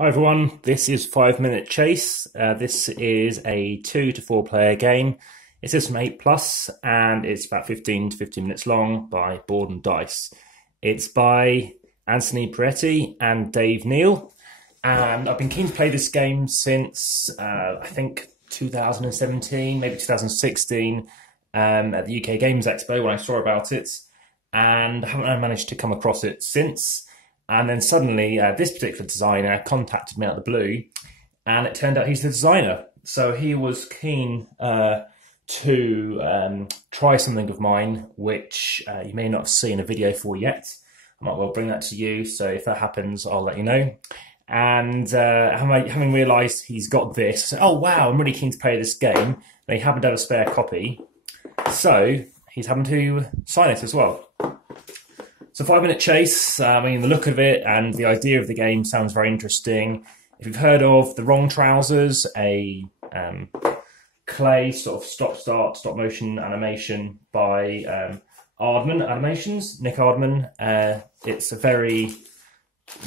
Hi everyone, this is 5 Minute Chase. This is a 2 to 4 player game. It says from 8+, and it's about 15 to 15 minutes long by Board and Dice. It's by Anthony Peretti and Dave Neal, and I've been keen to play this game since I think 2017, maybe 2016, at the UK Games Expo when I saw about it, and I haven't managed to come across it since. And then suddenly this particular designer contacted me out of the blue, and it turned out he's the designer. So he was keen to try something of mine, which you may not have seen a video for yet. I might well bring that to you, so if that happens, I'll let you know. And having realised he's got this, oh wow, I'm really keen to play this game, and he happened to have a spare copy, so he's having to sign it as well. So 5 Minute Chase, I mean, the look of it and the idea of the game sounds very interesting. If you've heard of The Wrong Trousers, a clay sort of stop-start, stop-motion animation by Aardman Animations, Nick Aardman. It's a very,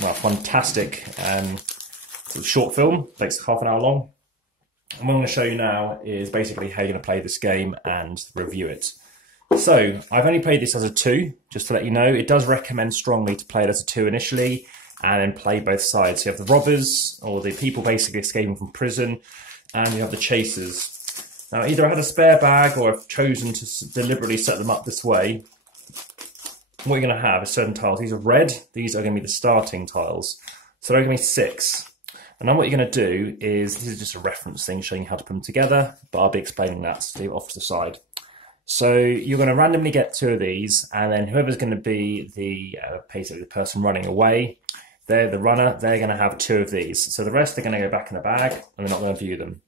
well, fantastic sort of short film, takes half an hour long. And what I'm going to show you now is basically how you're going to play this game and review it. So, I've only played this as a 2, just to let you know. It does recommend strongly to play it as a 2 initially, and then play both sides. So you have the robbers, or the people basically escaping from prison, and you have the chasers. Now, either I had a spare bag, or I've chosen to deliberately set them up this way. What you're going to have is certain tiles. These are red, these are going to be the starting tiles. So they're going to be 6. And then what you're going to do is, this is just a reference thing showing you how to put them together, but I'll be explaining that, so leave it off to the side. So you're going to randomly get 2 of these, and then whoever's going to be the basically the person running away, they're the runner, they're going to have 2 of these. So the rest are going to go back in the bag, and they're not going to view them.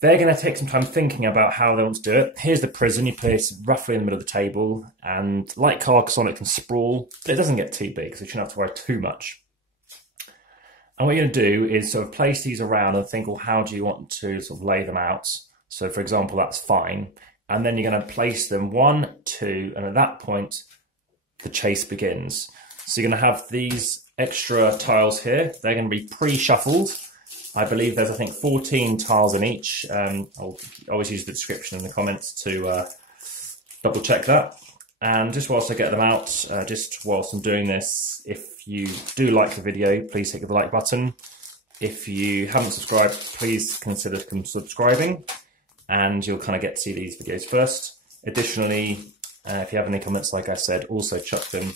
They're going to take some time thinking about how they want to do it. Here's the prison, you place roughly in the middle of the table, and like Carcassonne, it can sprawl, but it doesn't get too big, so you shouldn't have to worry too much. And what you're going to do is sort of place these around and think, well, how do you want to sort of lay them out? So for example, that's fine. And then you're going to place them 1, 2, and at that point, the chase begins. So you're going to have these extra tiles here. They're going to be pre-shuffled. I believe there's, I think, 14 tiles in each. I'll always use the description in the comments to double check that. And just whilst I get them out, just whilst I'm doing this, if you do like the video, please hit the like button. If you haven't subscribed, please consider subscribing, and you'll kind of get to see these videos first. Additionally, if you have any comments, like I said, also chuck them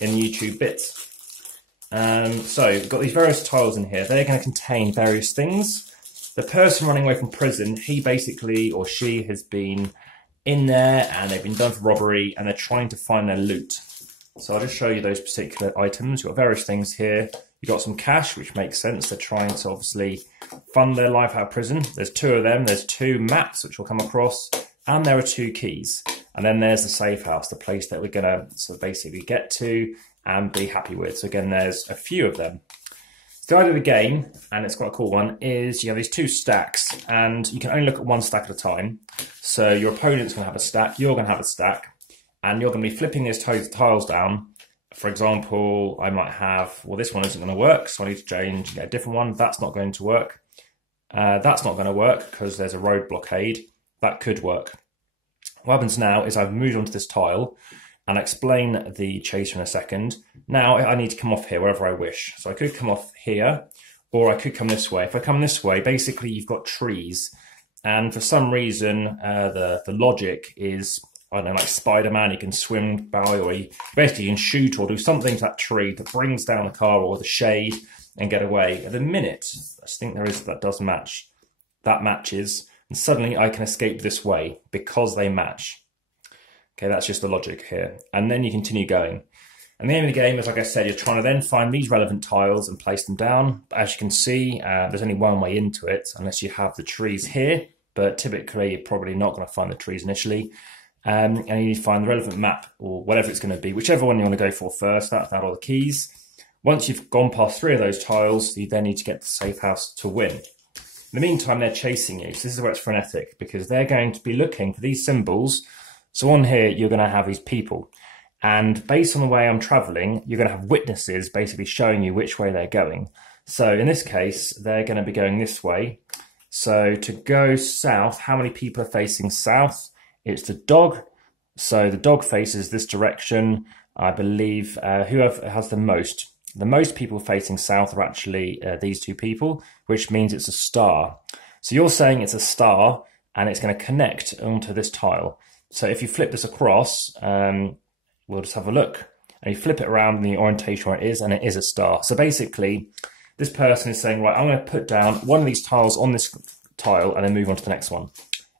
in the YouTube bit. So we've got these various tiles in here. They're going to contain various things. The person running away from prison, he basically, or she, has been in there and they've been done for robbery and they're trying to find their loot. So I'll just show you those particular items. You've got various things here. You've got some cash, which makes sense. They're trying to obviously fund their life out of prison. There's 2 of them. There's 2 maps, which we'll come across, and there are 2 keys. And then there's the safe house, the place that we're going to sort of basically get to and be happy with. So again, there's a few of them. The idea of the game, and it's quite a cool one, is you have these 2 stacks, and you can only look at 1 stack at a time. So your opponent's going to have a stack, you're going to have a stack, and you're going to be flipping these tiles down. For example, I might have, well, this one isn't going to work, so I need to change and get a different one. That's not going to work. That's not going to work because there's a road blockade. That could work. What happens now is I've moved onto this tile, and I'll explain the chaser in a second. Now I need to come off here wherever I wish. So I could come off here, or I could come this way. If I come this way, basically you've got trees, and for some reason the logic is, I don't know, like Spider-Man, you can swim by, or you basically can shoot or do something to that tree that brings down the car or the shade and get away. At the minute, I think there is, that does match. That matches, and suddenly I can escape this way because they match. Okay, that's just the logic here. And then you continue going. And the aim of the game is, like I said, you're trying to then find these relevant tiles and place them down. But as you can see, there's only one way into it, unless you have the trees here. But typically, you're probably not going to find the trees initially. And you need to find the relevant map, or whatever it's going to be, whichever one you want to go for first, that's all the keys. Once you've gone past 3 of those tiles, you then need to get the safe house to win. In the meantime, they're chasing you, so this is where it's frenetic, because they're going to be looking for these symbols. So on here, you're going to have these people, And based on the way I'm traveling, you're going to have witnesses basically showing you which way they're going. So in this case, they're going to be going this way. So to go south, how many people are facing south? It's the dog. So the dog faces this direction. I believe whoever has the most. The most people facing south are actually these two people, which means it's a star. So you're saying it's a star and it's going to connect onto this tile. So if you flip this across, we'll just have a look. And you flip it around in the orientation where it is, and it is a star. So basically, this person is saying, right, I'm going to put down one of these tiles on this tile and then move on to the next one.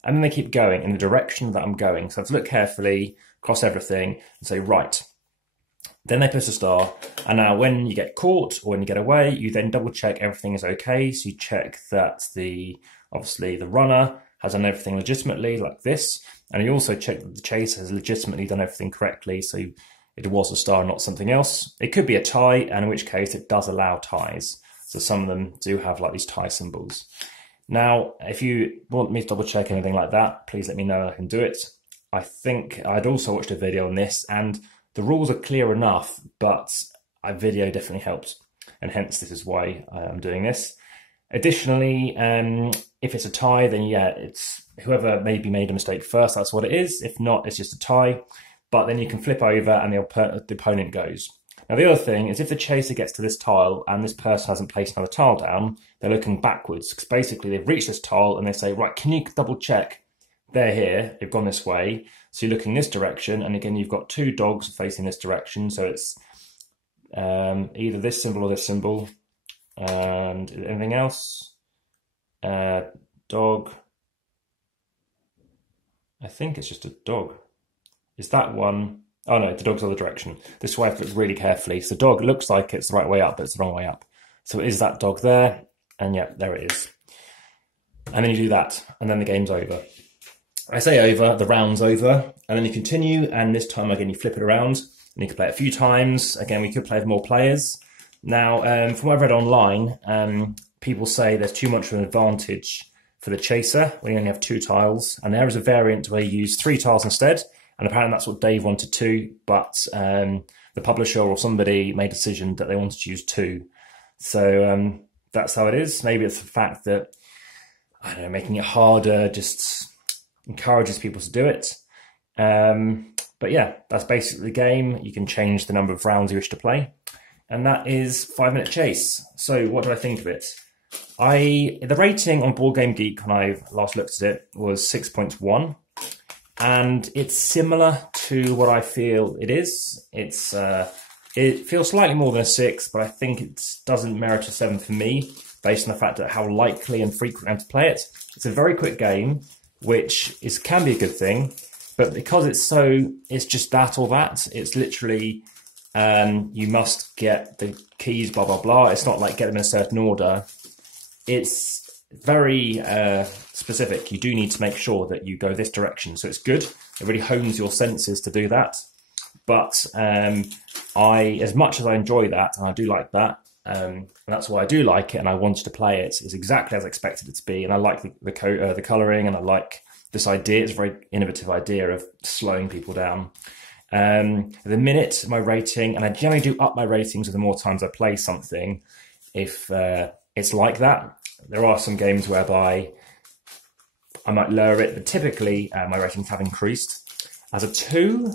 And then they keep going in the direction that I'm going. So I have to look carefully, cross everything, and say, right. Then they put a star. And now when you get caught or when you get away, you then double check everything is okay. So you check that obviously the runner has done everything legitimately, like this. And you also check that the chaser has legitimately done everything correctly. So it was a star, not something else. It could be a tie, and in which case it does allow ties. So some of them do have like these tie symbols. Now, if you want me to double check anything like that, please let me know, I can do it. I think I'd also watched a video on this, and the rules are clear enough, but a video definitely helps. And hence this is why I'm doing this. Additionally, if it's a tie, then yeah, it's whoever maybe made a mistake first, that's what it is. If not, it's just a tie. But then you can flip over and the opponent goes. Now the other thing is if the chaser gets to this tile and this person hasn't placed another tile down, they're looking backwards. Because basically they've reached this tile and they say, right, can you double check? They're here, they've gone this way. So you're looking this direction, and again, you've got two dogs facing this direction. So it's either this symbol or this symbol. And anything else? Dog. I think it's just a dog. Is that one? Oh no, the dog's the other direction. This is why I have to look really carefully. So the dog looks like it's the right way up, but it's the wrong way up. So is that dog there? And yeah, there it is. And then you do that, and then the game's over. I say over, the round's over, and then you continue, and this time again you flip it around, and you can play it a few times. Again, we could play with more players. Now, from what I've read online, people say there's too much of an advantage for the chaser when you only have two tiles, and there is a variant where you use 3 tiles instead, and apparently that's what Dave wanted too, but the publisher or somebody made a decision that they wanted to use 2. So that's how it is. Maybe it's the fact that, I don't know, making it harder just encourages people to do it. But yeah, that's basically the game. You can change the number of rounds you wish to play. And that is 5 Minute Chase. So what do I think of it? The rating on boardgamegeek when I last looked at it was 6.1. And it's similar to what I feel it is. It feels slightly more than a 6, but I think it doesn't merit a 7 for me, based on the fact that how likely and frequent I am to play it. It's a very quick game, which can be a good thing, but because it's just that or that. It's literally, you must get the keys, blah, blah, blah. It's not like get them in a certain order. It's very specific. You do need to make sure that you go this direction. So it's good. It really hones your senses to do that. But as much as I enjoy that, and I do like that, and that's why I do like it, and I wanted to play it, it's exactly as I expected it to be. And I like the colouring, and I like this idea. It's a very innovative idea of slowing people down. The minute, my rating, and I generally do up my ratings the more times I play something, if it's like that. There are some games whereby I might lower it, but typically my ratings have increased. As a 2,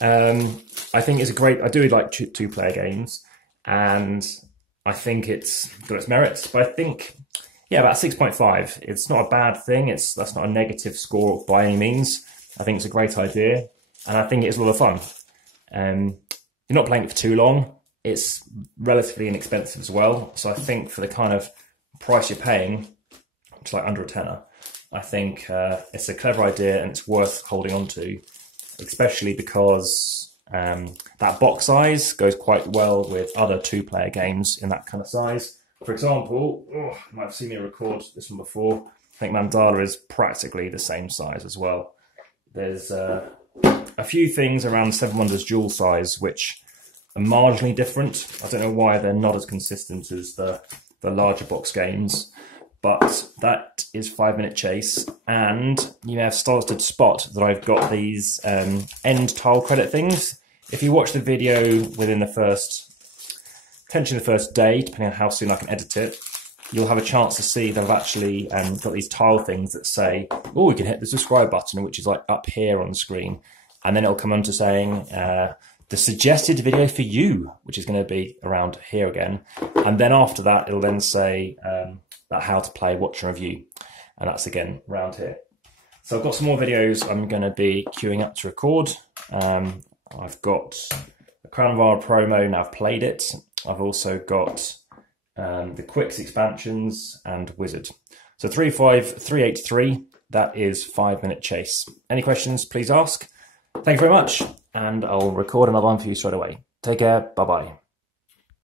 I think it's I do like 2-player games, and I think it's got its merits, but I think, yeah, about 6.5. It's not a bad thing. That's not a negative score by any means. I think it's a great idea, and I think it's a lot of fun. You're not playing it for too long. It's relatively inexpensive as well, so I think for the kind of price you're paying, it's like under a tenner. I think it's a clever idea, and it's worth holding on to, especially because that box size goes quite well with other 2-player games in that kind of size. For example, you might have seen me record this one before. I think Mandala is practically the same size as well. There's a few things around Seven Wonders Dual size which are marginally different. I don't know why they're not as consistent as the larger box games, but that is 5 Minute Chase. And you may have started to spot that I've got these end tile credit things. If you watch the video within the potentially the first day, depending on how soon I can edit it, you'll have a chance to see that I've actually got these tile things that say, oh, you can hit the subscribe button, which is like up here on the screen. And then it'll come on to saying the suggested video for you, which is going to be around here again. And then after that, it'll then say that how to play, watch and review. And that's again around here. So I've got some more videos I'm going to be queuing up to record. I've got the Crown of Our promo, now I've played it. I've also got the Quicks expansions and Wizard. So 35383, that is 5-minute chase. Any questions, please ask. Thank you very much, and I'll record another one for you straight away. Take care, bye-bye.